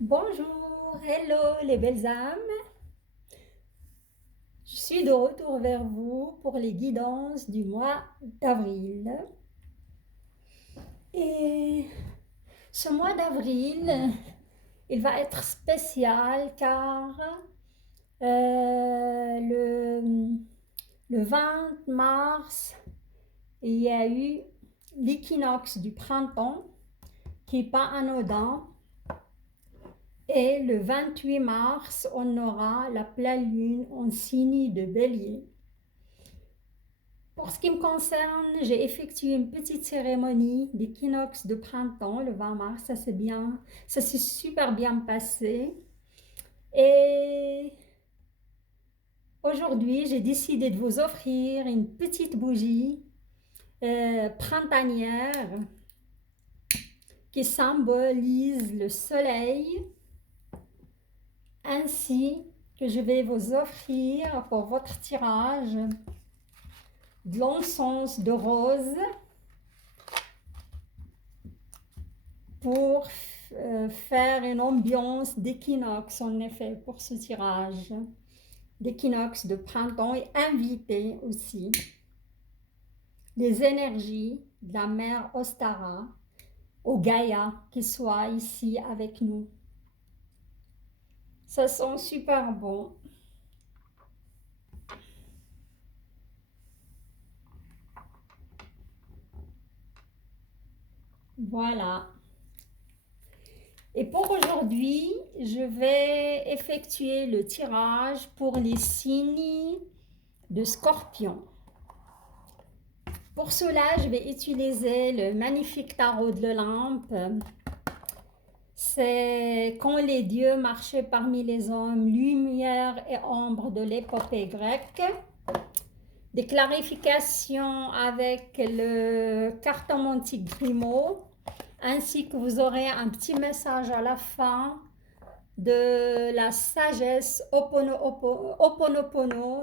Bonjour, hello les belles âmes. Je suis de retour vers vous pour les guidances du mois d'avril. Et ce mois d'avril, il va être spécial car le 20 mars, il y a eu l'équinoxe du printemps qui n'est pas anodin. Et le 28 mars, on aura la pleine lune en signe de Bélier. Pour ce qui me concerne, j'ai effectué une petite cérémonie d'équinoxe de printemps le 20 mars. Ça s'est super bien passé. Et aujourd'hui, j'ai décidé de vous offrir une petite bougie printanière qui symbolise le soleil, ainsi que je vais vous offrir pour votre tirage de l'encens de rose pour faire une ambiance d'équinoxe, en effet, pour ce tirage d'équinoxe de printemps, et inviter aussi les énergies de la mère Ostara, au Gaïa, qui soit ici avec nous. Ça sent super bon. Voilà. Et pour aujourd'hui, je vais effectuer le tirage pour les signes de Scorpion. Pour cela, je vais utiliser le magnifique tarot de l'Olympe. C'est quand les dieux marchaient parmi les hommes, lumière et ombre de l'épopée grecque. Des clarifications avec le cartomantique Grimaud, ainsi que vous aurez un petit message à la fin de la sagesse Ho'oponopono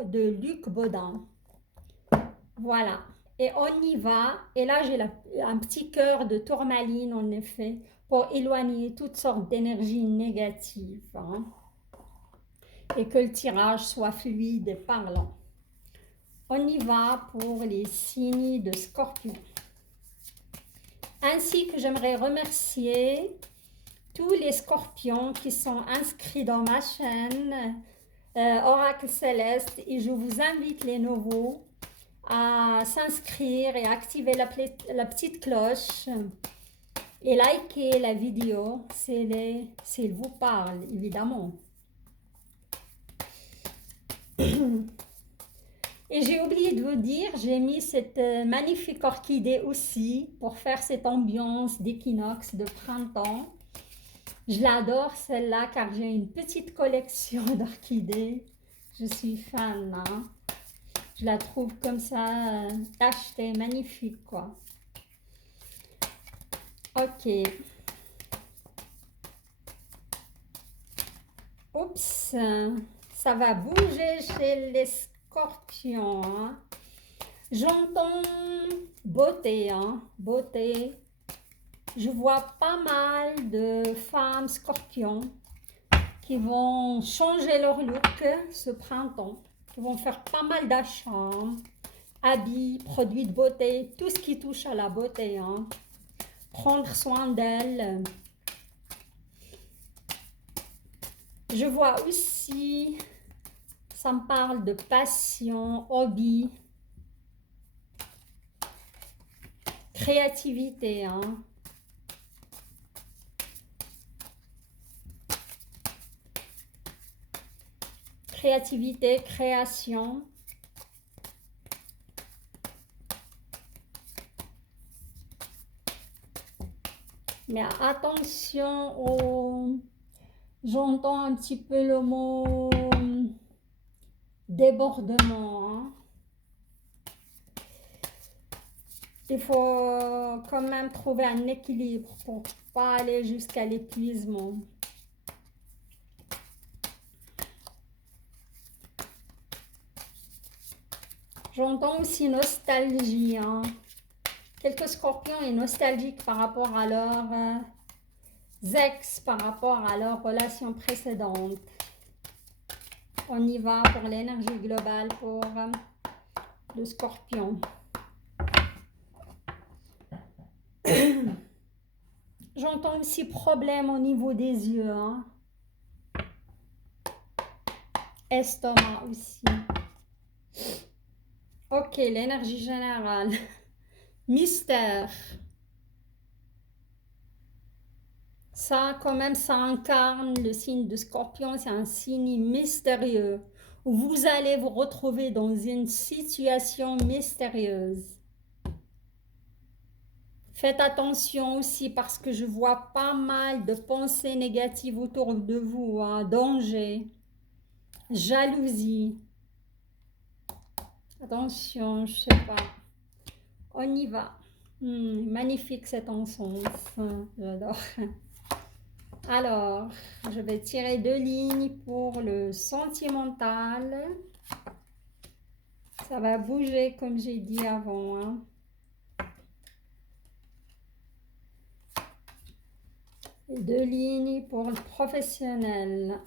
de Luc Baudin. Voilà, et on y va. Et là, j'ai un petit cœur de tourmaline, en effet, pour éloigner toutes sortes d'énergies négatives, hein, et que le tirage soit fluide et parlant. On y va pour les signes de Scorpion. Ainsi que j'aimerais remercier tous les scorpions qui sont inscrits dans ma chaîne Oracle Céleste, et je vous invite les nouveaux à s'inscrire et activer la petite cloche et liker la vidéo s'il vous parle, évidemment. Et j'ai oublié de vous dire, j'ai mis cette magnifique orchidée aussi pour faire cette ambiance d'équinoxe de printemps. Je l'adore celle-là car j'ai une petite collection d'orchidées. Je suis fan, hein. Je la trouve comme ça, tachetée, magnifique, quoi. Ok. Oups, ça va bouger chez les scorpions, hein. J'entends beauté, hein, beauté. Je vois pas mal de femmes scorpions qui vont changer leur look ce printemps, qui vont faire pas mal d'achats, hein. Habits, produits de beauté, tout ce qui touche à la beauté, hein. Prendre soin d'elles. Je vois aussi, ça me parle de passion, hobby, créativité, hein. Créativité, création. Mais attention au... J'entends un petit peu le mot débordement, hein. Il faut quand même trouver un équilibre pour ne pas aller jusqu'à l'épuisement. J'entends aussi nostalgie, hein. Quelques scorpions sont nostalgiques par rapport à leur ex par rapport à leur relation précédente. On y va pour l'énergie globale pour le Scorpion. J'entends aussi problème au niveau des yeux. Hein. Estomac aussi. Ok, l'énergie générale. Mystère. Ça, quand même, ça incarne le signe de Scorpion. C'est un signe mystérieux. Où vous allez vous retrouver dans une situation mystérieuse. Faites attention aussi parce que je vois pas mal de pensées négatives autour de vous. Hein. Danger. Jalousie. Attention, je sais pas. On y va. Magnifique cet encens. J'adore. Alors, je vais tirer 2 lignes pour le sentimental. Ça va bouger comme j'ai dit avant. Hein. Et 2 lignes pour le professionnel.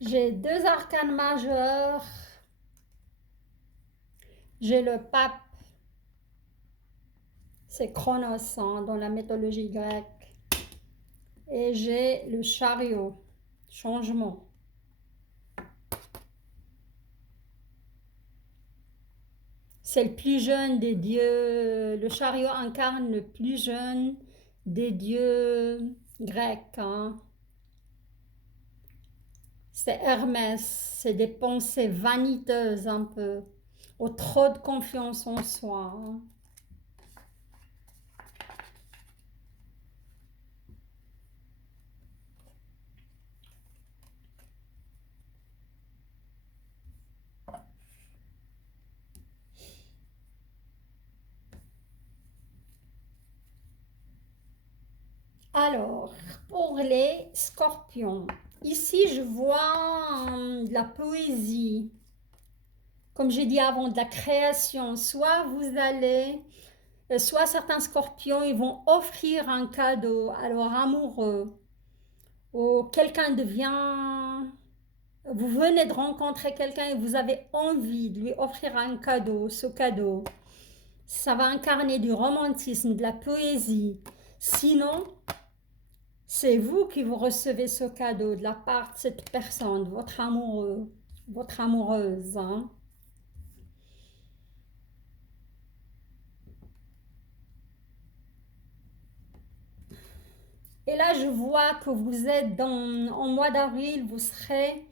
J'ai 2 arcanes majeurs. J'ai le pape. C'est Chronos hein, dans la mythologie grecque. Et j'ai le chariot. Changement. C'est le plus jeune des dieux. Le chariot incarne le plus jeune des dieux grecs. Hein. C'est Hermès. C'est des pensées vaniteuses un peu. Ou trop de confiance en soi. Hein. Alors, pour les scorpions, ici je vois de la poésie, comme j'ai dit avant, de la création. Soit vous allez, soit certains scorpions, ils vont offrir un cadeau à leur amoureux, ou quelqu'un devient, vous venez de rencontrer quelqu'un et vous avez envie de lui offrir un cadeau, ce cadeau. Ça va incarner du romantisme, de la poésie. Sinon, c'est vous qui vous recevez ce cadeau de la part de cette personne, votre amoureux, votre amoureuse. Hein. Et là, je vois que vous êtes en mois d'avril, vous serez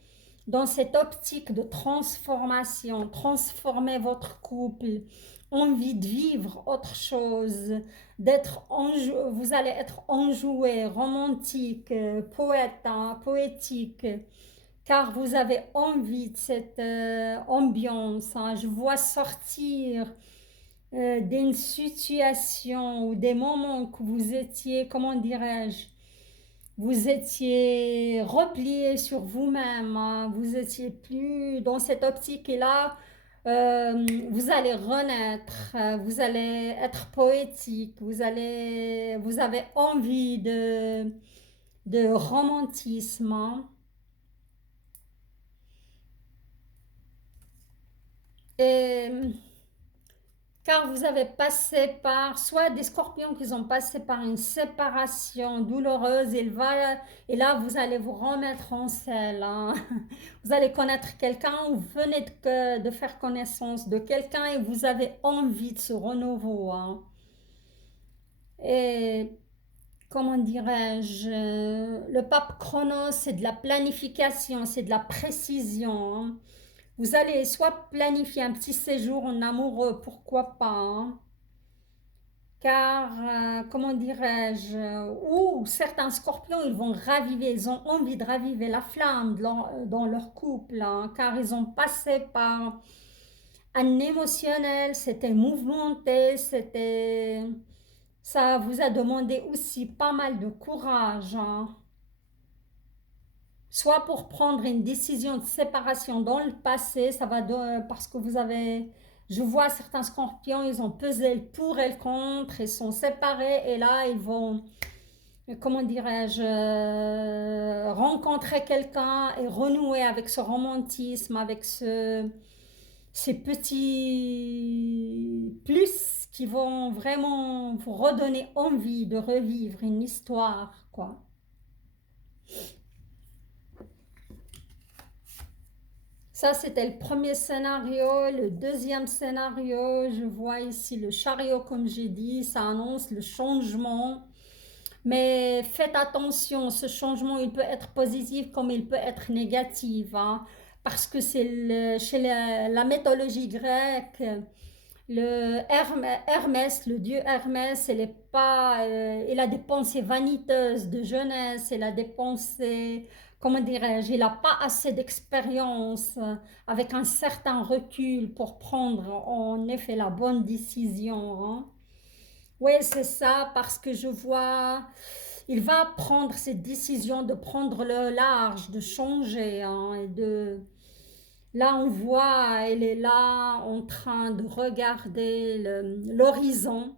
dans cette optique de transformation, transformer votre couple, envie de vivre autre chose, vous allez être enjoué, romantique, poète, hein, poétique, car vous avez envie de cette ambiance. Hein. Je vois sortir d'une situation ou des moments que vous étiez, comment dirais-je, vous étiez replié sur vous-même, hein. Vous étiez plus dans cette optique et là, vous allez renaître, vous allez être poétique, vous avez envie de romantisme. Hein. Et car vous avez passé par, soit des scorpions qui ont passé par une séparation douloureuse, et là vous allez vous remettre en selle. Hein. Vous allez connaître quelqu'un, ou vous venez de faire connaissance de quelqu'un et vous avez envie de ce renouveau. Hein. Et comment dirais-je, le pape Chronos, c'est de la planification, c'est de la précision. Hein. Vous allez soit planifier un petit séjour en amoureux, pourquoi pas, hein. Car, comment dirais-je, ou certains scorpions, ils vont raviver, ils ont envie de raviver la flamme dans leur couple, hein, car ils ont passé par un émotionnel, c'était mouvementé, c'était... Ça vous a demandé aussi pas mal de courage, hein. Soit pour prendre une décision de séparation dans le passé, parce que vous avez, je vois certains scorpions, ils ont pesé le pour et le contre, ils sont séparés et là ils vont, comment dirais-je, rencontrer quelqu'un et renouer avec ce romantisme, avec ces petits plus qui vont vraiment vous redonner envie de revivre une histoire, quoi. Ça, c'était le premier scénario. Le deuxième scénario, je vois ici le chariot, comme j'ai dit, ça annonce le changement. Mais faites attention, ce changement, il peut être positif comme il peut être négatif, hein, parce que chez la mythologie grecque, Hermès, le dieu Hermès, il a des pensées vaniteuses de jeunesse, il a des pensées, comment dirais-je, il n'a pas assez d'expérience avec un certain recul pour prendre en effet la bonne décision, hein. Oui, c'est ça, parce que je vois, il va prendre cette décision de prendre le large, de changer, hein, et de... Là, on voit, elle est là en train de regarder l'horizon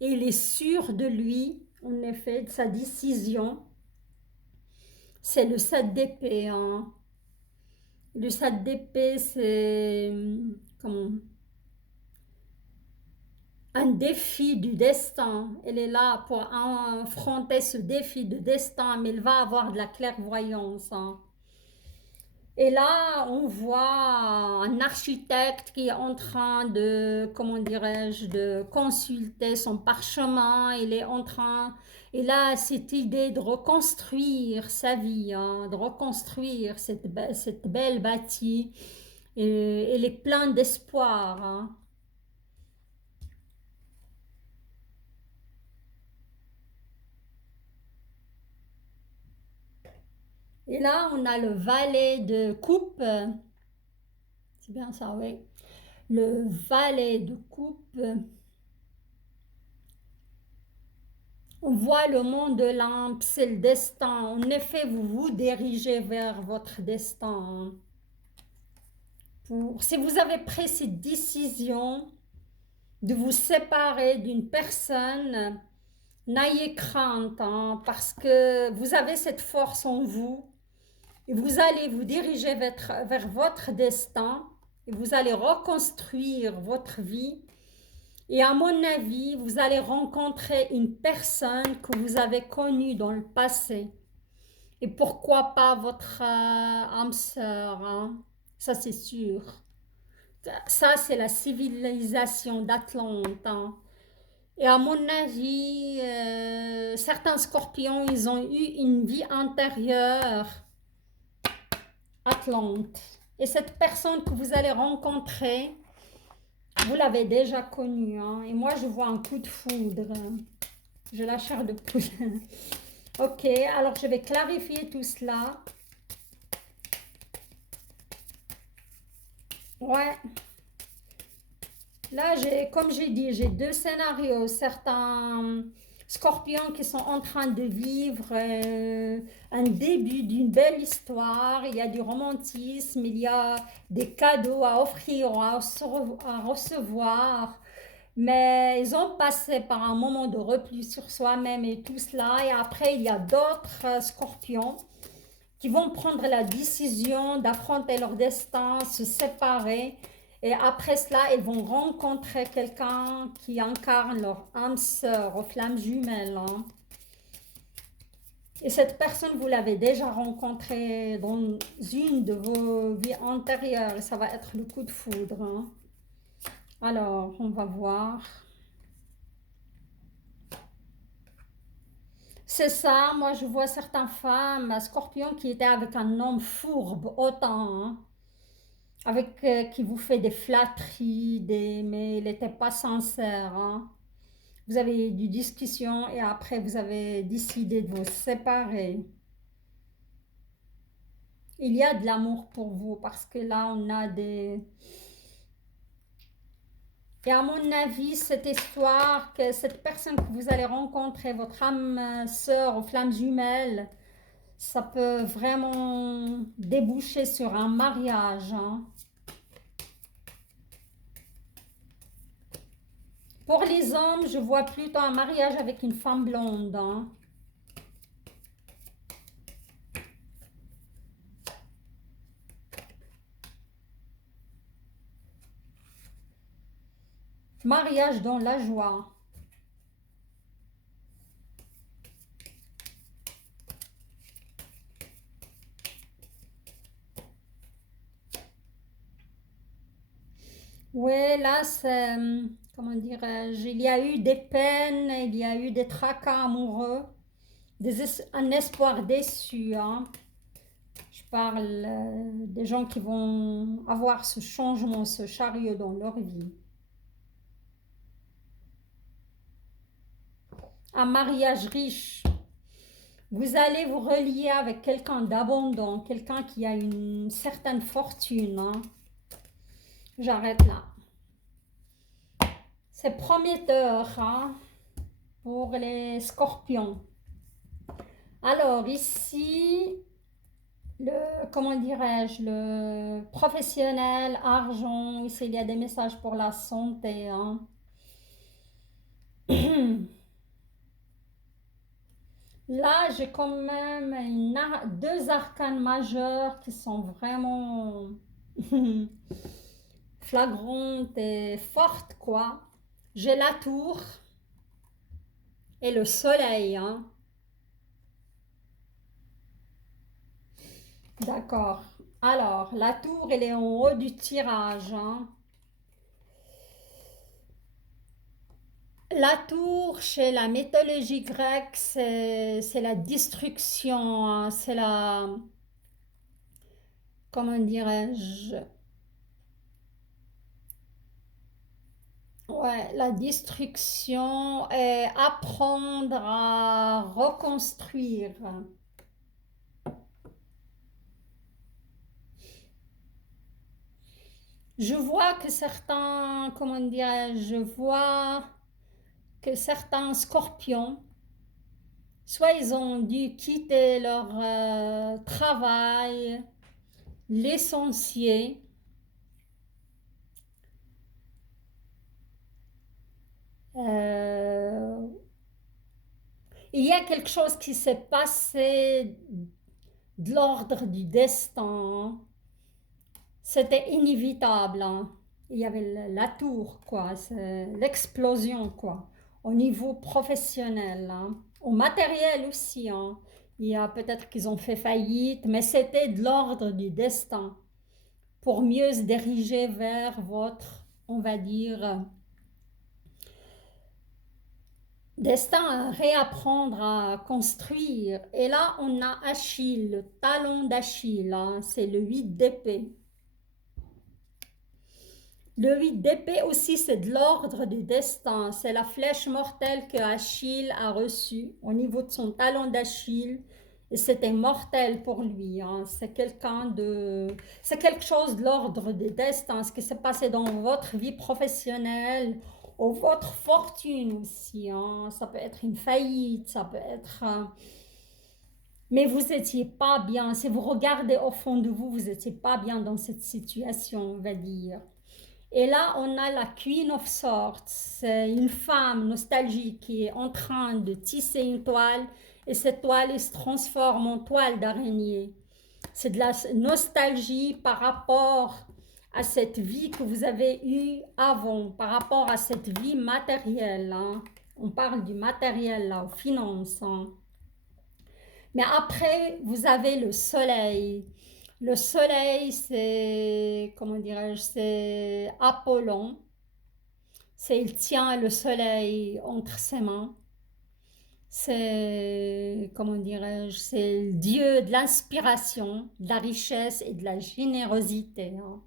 et il est sûr de lui, en effet, de sa décision. C'est le 7 d'épée, hein. Le 7 d'épée, c'est comment, un défi du destin. Elle est là pour affronter ce défi de destin, mais il va avoir de la clairvoyance, hein. Et là, on voit un architecte qui est en train de, comment dirais-je, de consulter son parchemin. Il a cette idée de reconstruire sa vie, hein, de reconstruire cette belle bâtie. Et il est plein d'espoir, hein. Et là, on a le valet de coupe. C'est bien ça, oui. Le valet de coupe. On voit le monde de l'âme, c'est le destin. En effet, vous vous dirigez vers votre destin. Si vous avez pris cette décision de vous séparer d'une personne, n'ayez crainte, hein, parce que vous avez cette force en vous et vous allez vous diriger vers votre destin et vous allez reconstruire votre vie. Et à mon avis, vous allez rencontrer une personne que vous avez connue dans le passé. Et pourquoi pas votre âme sœur, hein? Ça, c'est sûr. Ça, c'est la civilisation d'Atlante, hein. Et à mon avis, certains scorpions, ils ont eu une vie antérieure Atlante. Et cette personne que vous allez rencontrer, vous l'avez déjà connue, hein. Et moi, je vois un coup de foudre. J'ai la chair de poule. Ok, alors je vais clarifier tout cela. Ouais, là, comme j'ai dit, j'ai deux scénarios. Certains scorpions qui sont en train de vivre un début d'une belle histoire. Il y a du romantisme, il y a des cadeaux à offrir, à recevoir. Mais ils ont passé par un moment de repli sur soi-même et tout cela. Et après, il y a d'autres scorpions qui vont prendre la décision d'affronter leur destin, se séparer. Et après cela, ils vont rencontrer quelqu'un qui incarne leur âme sœur aux flammes jumelles, hein. Et cette personne, vous l'avez déjà rencontrée dans une de vos vies antérieures et ça va être le coup de foudre, hein. Alors, on va voir. C'est ça, moi je vois certaines femmes, scorpions, qui étaient avec un homme fourbe, autant, hein, avec qui vous fait des flatteries, mais il n'était pas sincère, hein. Vous avez eu des discussions et après vous avez décidé de vous séparer. Il y a de l'amour pour vous parce que là on a Et à mon avis, cette histoire, que cette personne que vous allez rencontrer, votre âme sœur ou flamme jumelle, ça peut vraiment déboucher sur un mariage, hein. Pour les hommes, je vois plutôt un mariage avec une femme blonde, hein. Mariage dans la joie. Oui, là, c'est, comment dirais-je, il y a eu des peines, il y a eu des tracas amoureux, un espoir déçu, hein. Je parle des gens qui vont avoir ce changement, ce chariot dans leur vie. Un mariage riche. Vous allez vous relier avec quelqu'un d'abondant, quelqu'un qui a une certaine fortune, hein. J'arrête là. C'est prometteur, hein, pour les scorpions. Alors ici, comment dirais-je, le professionnel, argent, ici il y a des messages pour la santé, hein. Là, j'ai quand même deux arcanes majeures qui sont vraiment flagrantes et fortes, quoi. J'ai la tour et le soleil, hein. D'accord. Alors, la tour, elle est en haut du tirage, hein. La tour, chez la mythologie grecque, c'est la destruction, hein. C'est la, comment dirais-je, ouais, la destruction et apprendre à reconstruire. Je vois que certains, comment dirais-je, je vois que certains scorpions, soit ils ont dû quitter leur travail, l'essentiel. Euh, il y a quelque chose qui s'est passé de l'ordre du destin. C'était inévitable, hein. Il y avait la tour, quoi, l'explosion, quoi, au niveau professionnel, hein. Au matériel aussi, hein. Il y a peut-être qu'ils ont fait faillite, mais c'était de l'ordre du destin pour mieux se diriger vers votre, on va dire, destin à réapprendre à construire. Et là, on a Achille, le talon d'Achille, hein. C'est le 8 d'épée. Le 8 d'épée aussi, c'est de l'ordre du destin. C'est la flèche mortelle que Achille a reçue au niveau de son talon d'Achille. Et c'était mortel pour lui, hein. C'est c'est quelque chose de l'ordre du destin. Ce qui s'est passé dans votre vie professionnelle, ou votre fortune aussi, hein. Ça peut être une faillite, ça peut être, mais vous n'étiez pas bien. Si vous regardez au fond de vous, vous n'étiez pas bien dans cette situation, on va dire. Et là, on a la Queen of Swords. C'est une femme nostalgique qui est en train de tisser une toile et cette toile elle se transforme en toile d'araignée. C'est de la nostalgie par rapport à cette vie que vous avez eue avant, par rapport à cette vie matérielle, hein. On parle du matériel là, aux finances, hein. Mais après, vous avez le soleil. Le soleil, c'est, comment dirais-je, c'est Apollon. Il tient le soleil entre ses mains. C'est, comment dirais-je, c'est le dieu de l'inspiration, de la richesse et de la générosité, hein.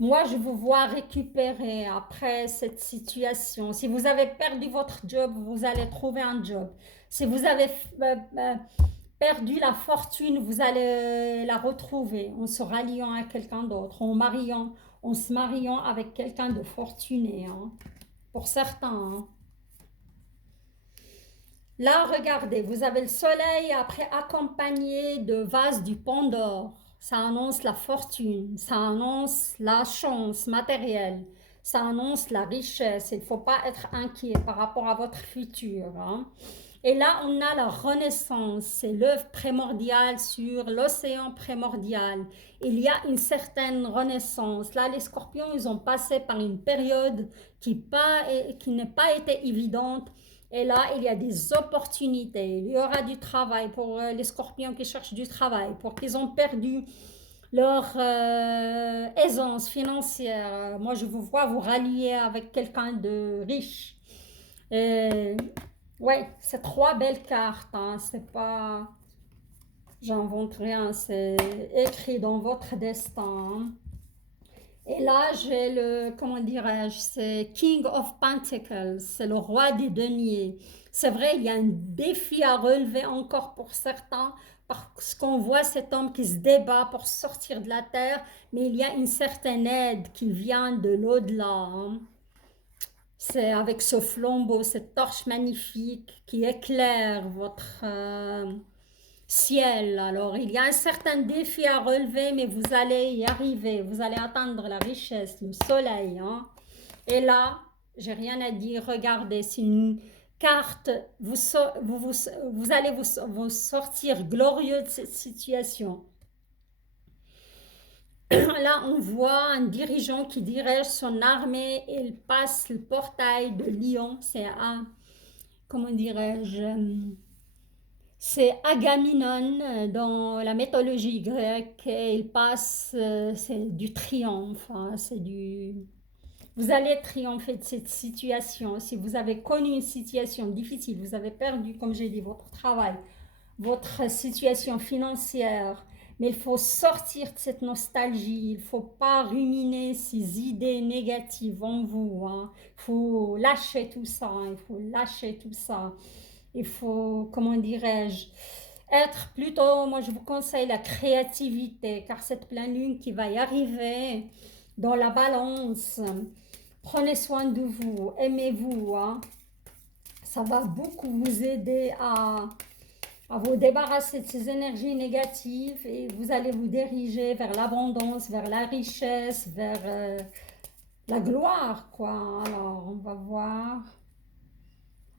Moi, je vous vois récupérer après cette situation. Si vous avez perdu votre job, vous allez trouver un job. Si vous avez perdu la fortune, vous allez la retrouver en se ralliant à quelqu'un d'autre, en mariant en se mariant avec quelqu'un de fortuné, hein, pour certains. Hein. Là, regardez, vous avez le soleil après accompagné de vase du Pandore. Ça annonce la fortune, ça annonce la chance matérielle, ça annonce la richesse. Il ne faut pas être inquiet par rapport à votre futur. Hein. Et là, on a la renaissance, c'est l'œuvre primordiale sur l'océan primordial. Il y a une certaine renaissance. Là, les scorpions, ils ont passé par une période qui n'a pas été évidente. Et là, il y a des opportunités. Il y aura du travail pour les scorpions qui cherchent du travail, pour qu'ils ont perdu leur aisance financière. Moi, je vous vois vous rallier avec quelqu'un de riche. Et ouais, c'est trois belles cartes, hein. C'est pas, j'invente rien, c'est écrit dans votre destin. Hein. Et là, j'ai le, comment dirais-je, c'est King of Pentacles, c'est le roi des deniers. C'est vrai, il y a un défi à relever encore pour certains, parce qu'on voit cet homme qui se débat pour sortir de la terre, mais il y a une certaine aide qui vient de l'au-delà. Hein. C'est avec ce flambeau, cette torche magnifique qui éclaire votre ciel. Alors, il y a un certain défi à relever, mais vous allez y arriver. Vous allez atteindre la richesse, le soleil. Hein. Et là, j'ai rien à dire. Regardez, c'est une carte. Vous allez vous sortir glorieux de cette situation. Là, on voit un dirigeant qui dirige son armée. Il passe le portail de Lion. C'est un, comment dirais-je, c'est Agamemnon dans la mythologie grecque. Et il passe, c'est du triomphe. Hein, c'est du... Vous allez triompher de cette situation. Si vous avez connu une situation difficile, vous avez perdu, comme j'ai dit, votre travail, votre situation financière, mais il faut sortir de cette nostalgie, il ne faut pas ruminer ces idées négatives en vous. Hein. Il faut lâcher tout ça, hein. Il faut lâcher tout ça. Il faut, comment dirais-je, être plutôt, moi je vous conseille la créativité, car cette pleine lune qui va y arriver dans la balance, prenez soin de vous, aimez-vous, hein. Ça va beaucoup vous aider à vous débarrasser de ces énergies négatives et vous allez vous diriger vers l'abondance, vers la richesse, vers la gloire, quoi. Alors, on va voir.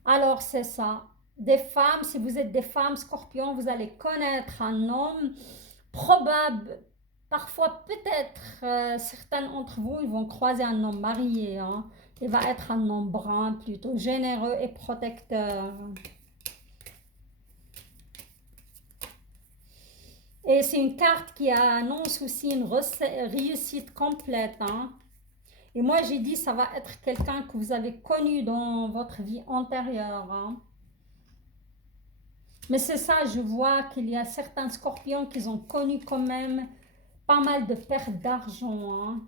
Alors, c'est ça. Des femmes, si vous êtes des femmes scorpions, vous allez connaître un homme probable, parfois peut-être, certains d'entre vous, ils vont croiser un homme marié. Hein. Il va être un homme brun, plutôt généreux et protecteur. Et c'est une carte qui annonce aussi une réussite complète. Hein. Et moi, j'ai dit, ça va être quelqu'un que vous avez connu dans votre vie antérieure. Hein. Mais c'est ça, je vois qu'il y a certains scorpions qui ont connu quand même pas mal de pertes d'argent. Hein.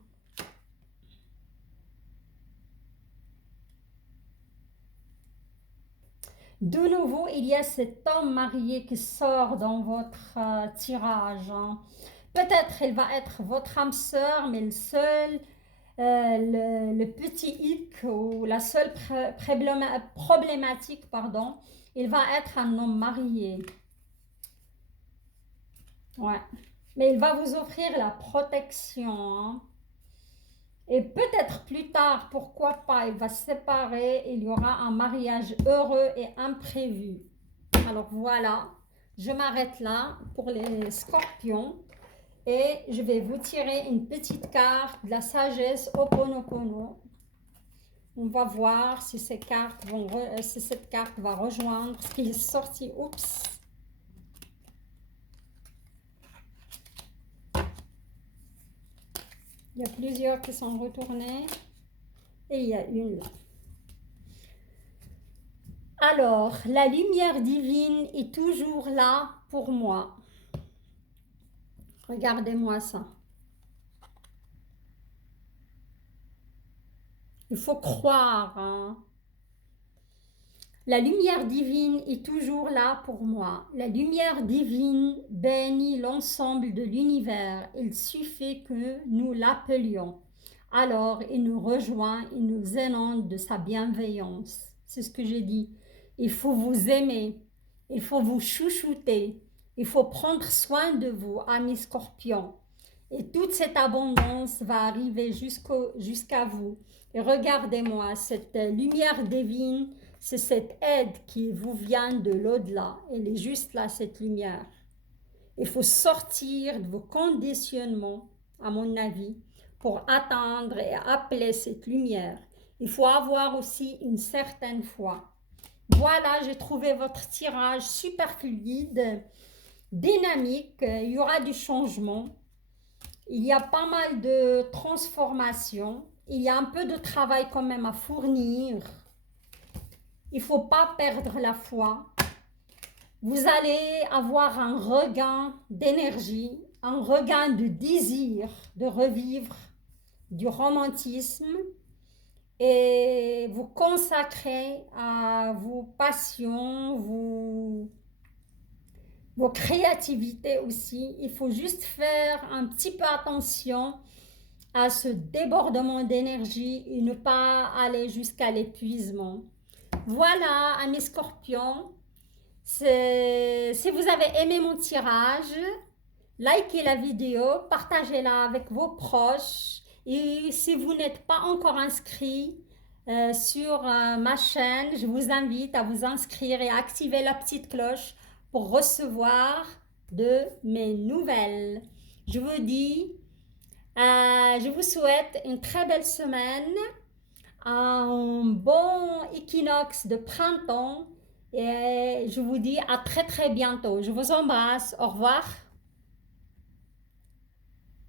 De nouveau, il y a cet homme marié qui sort dans votre tirage. Hein. Peut-être il va être votre âme sœur, mais le seul, le petit hic ou la seule problématique, pardon, il va être un homme marié. Ouais. Mais il va vous offrir la protection. Hein. Et peut-être plus tard, pourquoi pas, il va se séparer, il y aura un mariage heureux et imprévu. Alors voilà, je m'arrête là pour les scorpions et je vais vous tirer une petite carte de la sagesse Ho'oponopono. On va voir si ces cartes vont si cette carte va rejoindre ce qui est sorti. Oups. Il y a plusieurs qui sont retournés et il y a une là. Alors, la lumière divine est toujours là pour moi. Regardez-moi ça. Il faut croire. Hein. La lumière divine est toujours là pour moi. La lumière divine bénit l'ensemble de l'univers. Il suffit que nous l'appelions. alors il nous rejoint, il nous inonde de sa bienveillance. C'est ce que j'ai dit. Il faut vous aimer, il faut vous chouchouter, il faut prendre soin de vous, amis scorpions. Et toute cette abondance va arriver jusqu'à vous. Et regardez-moi, cette lumière divine, c'est cette aide qui vous vient de l'au-delà. Elle est juste là, cette lumière. Il faut sortir de vos conditionnements, à mon avis, pour atteindre et appeler cette lumière. Il faut avoir aussi une certaine foi. Voilà, j'ai trouvé votre tirage super fluide, dynamique. Il y aura du changement. Il y a pas mal de transformations. Il y a un peu de travail quand même à fournir. Il ne faut pas perdre la foi. Vous allez avoir un regain d'énergie, un regain de désir de revivre du romantisme et vous consacrer à vos passions, vos créativités aussi. Il faut juste faire un petit peu attention à ce débordement d'énergie et ne pas aller jusqu'à l'épuisement. Voilà, amis scorpions. Si vous avez aimé mon tirage, likez la vidéo, partagez-la avec vos proches. Et si vous n'êtes pas encore inscrit sur ma chaîne, je vous invite à vous inscrire et à activer la petite cloche pour recevoir de mes nouvelles. Je vous dis, je vous souhaite une très belle semaine, un bon équinoxe de printemps et je vous dis à très très bientôt. Je vous embrasse. Au revoir.